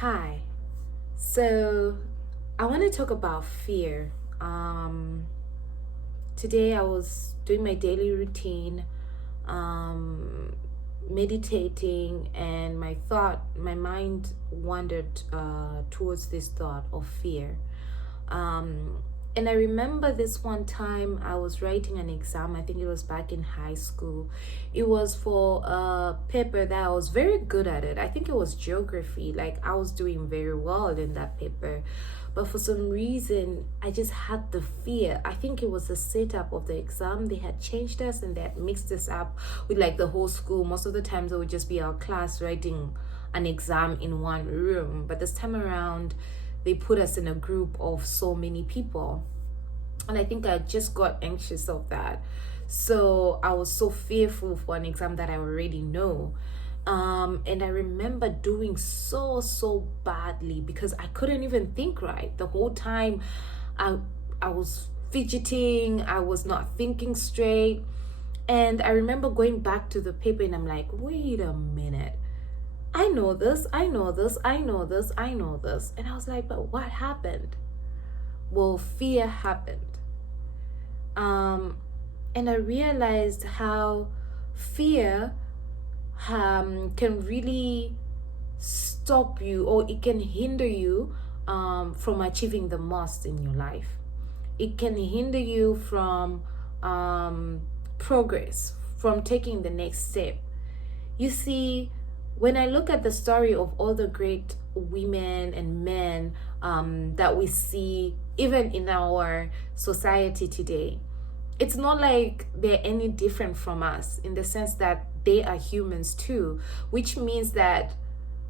Hi. So I want to talk about fear. Today I was doing my daily routine, um, meditating, and my mind wandered towards this thought of fear. Um, and I remember this one time I was writing an exam. I think it was back in high school. It was for a paper that I was very good at it. I think it was geography. Like I was doing very well in that paper. But for some reason, I just had the fear. I think it was the setup of the exam. They had changed us and they had mixed us up with like the whole school. Most of the times it would just be our class writing an exam in one room. But this time around, they put us in a group of so many people, and I think I just got anxious of that. So I was so fearful for an exam that I already know. And I remember doing so badly because I couldn't even think right the whole time. I i was fidgeting, I was not thinking straight. And I remember going back to the paper and I'm like, wait a minute, I know this, I know this, I know this, I know this. And I was like, but what happened? Well, fear happened. Um, and I realized how fear can really stop you, or it can hinder you from achieving the most in your life. It can hinder you from um, progress, from taking the next step. You see, when I look at the story of all the great women and men that we see, even in our society today, it's not like they're any different from us in the sense that they are humans too, which means that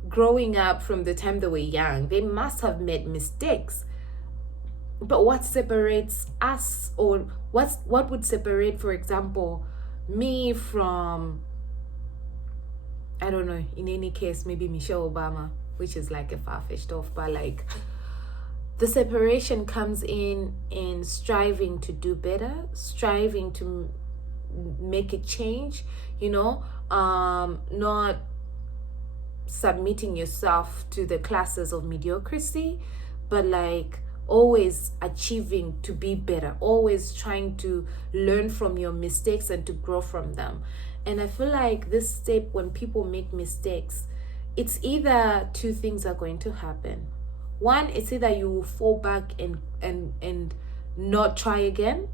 growing up from the time they were young, they must have made mistakes. But what separates us, or what would separate, for example, me from, I don't know, in any case, maybe Michelle Obama, which is like a far-fetched off, but like the separation comes in striving to do better, striving to make a change, not submitting yourself to the classes of mediocrity, but like always achieving to be better, always trying to learn from your mistakes and to grow from them. And I feel like this step, when people make mistakes, it's either two things are going to happen. One, it's either you will fall back and not try again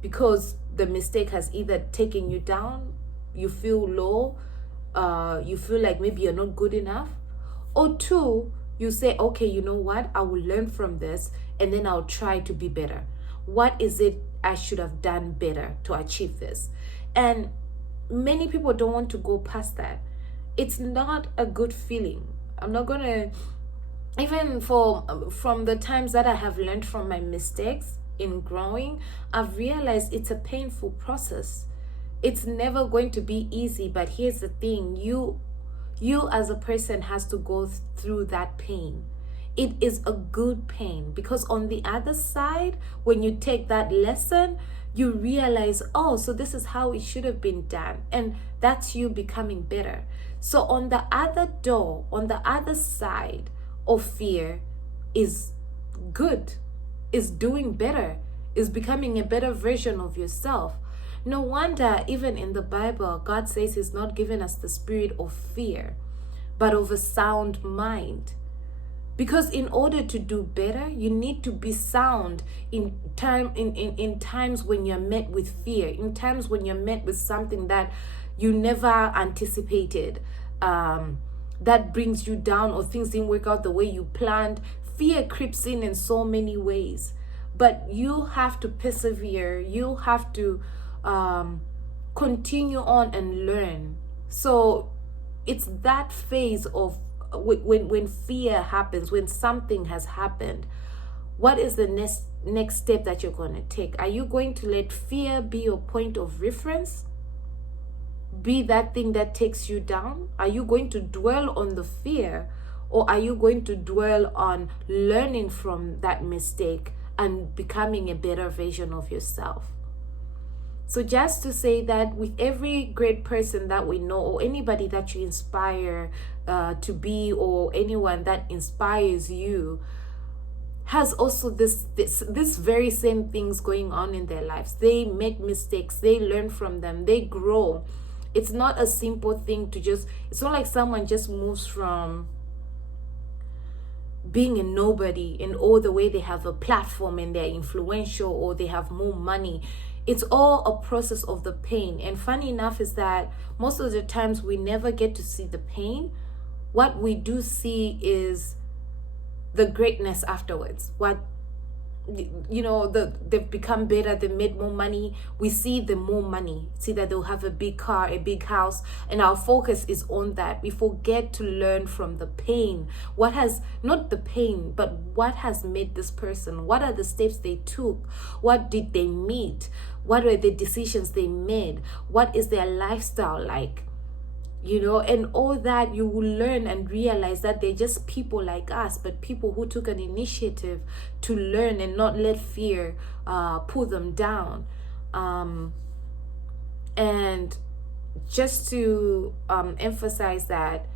because the mistake has either taken you down, you feel low, you feel like maybe you're not good enough. Or two, you say, okay, you know what, I will learn from this and then I'll try to be better. What is it I should have done better to achieve this? And many people don't want to go past that. It's not a good feeling. I'm not gonna, even from the times that I have learned from my mistakes in growing, I've realized it's a painful process. It's never going to be easy, but here's the thing, you as a person has to go through that pain. It is a good pain because on the other side, when you take that lesson, you realize, oh, so this is how it should have been done, and that's you becoming better. So on the other door, on the other side of fear, is good, is doing better, is becoming a better version of yourself. No wonder even in the Bible, God says He's not given us the spirit of fear, but of a sound mind. Because in order to do better, you need to be sound in times when you're met with fear, in times when you're met with something that you never anticipated, that brings you down, or things didn't work out the way you planned. Fear creeps in so many ways, but you have to persevere. You have to continue on and learn. So it's that phase of when fear happens, when something has happened, what is the next step that you're going to take? Are you going to let fear be your point of reference, be that thing that takes you down? Are you going to dwell on the fear, or are you going to dwell on learning from that mistake and becoming a better version of yourself? So just to say that with every great person that we know, or anybody that you inspire to be, or anyone that inspires you, has also this very same things going on in their lives. They make mistakes, they learn from them, they grow. It's not a simple thing to just, it's not like someone just moves from being a nobody and all the way they have a platform and they're influential or they have more money. It's all a process of the pain. And funny enough is that most of the times we never get to see the pain. What we do see is the greatness afterwards. What, you know, they've become better, they made more money. We see the more money, see that they'll have a big car, a big house, and our focus is on that. We forget to learn from the pain. What has, not the pain, but what has made this person? What are the steps they took? What did they meet? What were the decisions they made? What is their lifestyle like? You know, and all that, you will learn and realize that they're just people like us, but people who took an initiative to learn and not let fear pull them down. And just to emphasize that,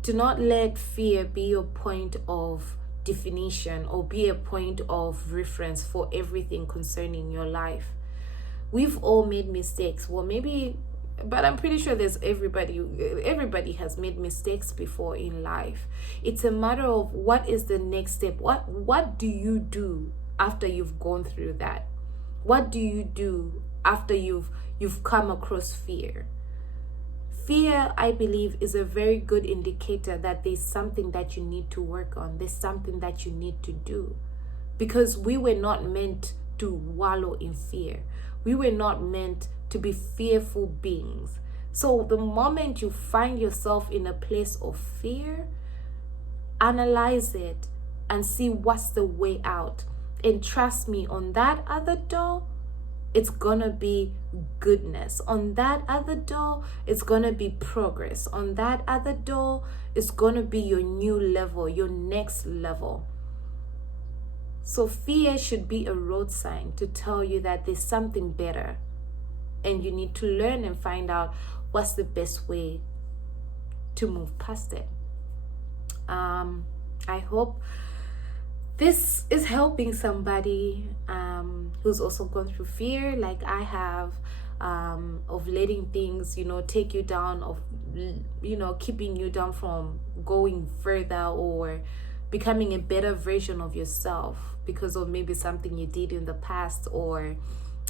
do not let fear be your point of definition or be a point of reference for everything concerning your life. We've all made mistakes. Well, maybe, but I'm pretty sure there's everybody has made mistakes before in life. It's a matter of what is the next step. What do you do after you've gone through that? What do you do after you've come across fear? Fear, I believe, is a very good indicator that there's something that you need to work on. There's something that you need to do, because we were not meant to wallow in fear. We were not meant to be fearful beings. So the moment you find yourself in a place of fear, analyze it and see what's the way out. And trust me, on that other door, it's gonna be goodness. On that other door, it's gonna be progress. On that other door, it's gonna be your new level, your next level. So fear should be a road sign to tell you that there's something better, and you need to learn and find out what's the best way to move past it. I hope this is helping somebody who's also gone through fear like I have, of letting things, take you down, of, keeping you down from going further or becoming a better version of yourself because of maybe something you did in the past, or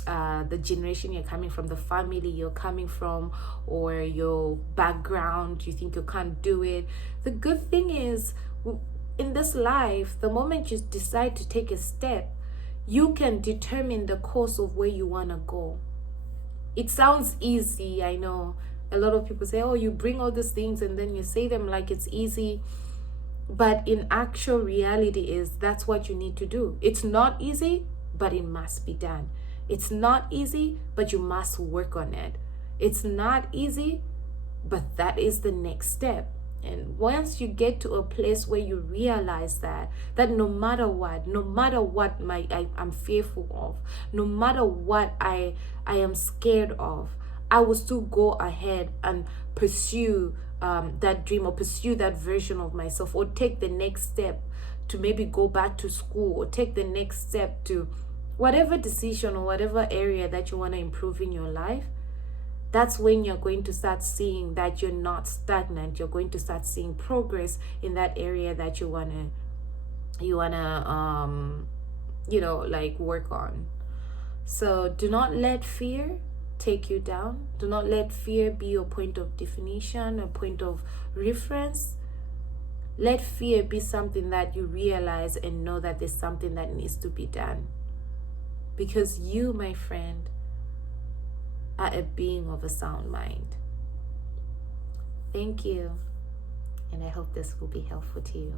the generation you're coming from, the family you're coming from, or your background, you think you can't do it. The good thing is, in this life, the moment you decide to take a step, you can determine the course of where you want to go. It sounds easy, I know. A lot of people say, oh, you bring all these things and then you say them like it's easy. But in actual reality is, that's what you need to do. It's not easy, but it must be done. It's not easy, but you must work on it. It's not easy, but that is the next step. And once you get to a place where you realize that no matter what I'm fearful of, no matter what I am scared of, I will still go ahead and pursue that dream, or pursue that version of myself, or take the next step to maybe go back to school, or take the next step to whatever decision or whatever area that you want to improve in your life. That's when you're going to start seeing that you're not stagnant. You're going to start seeing progress in that area that you wanna work on. So do not let fear take you down. Do not let fear be your point of definition, a point of reference. Let fear be something that you realize and know that there's something that needs to be done. Because you, my friend, are a being of a sound mind. Thank you, and I hope this will be helpful to you.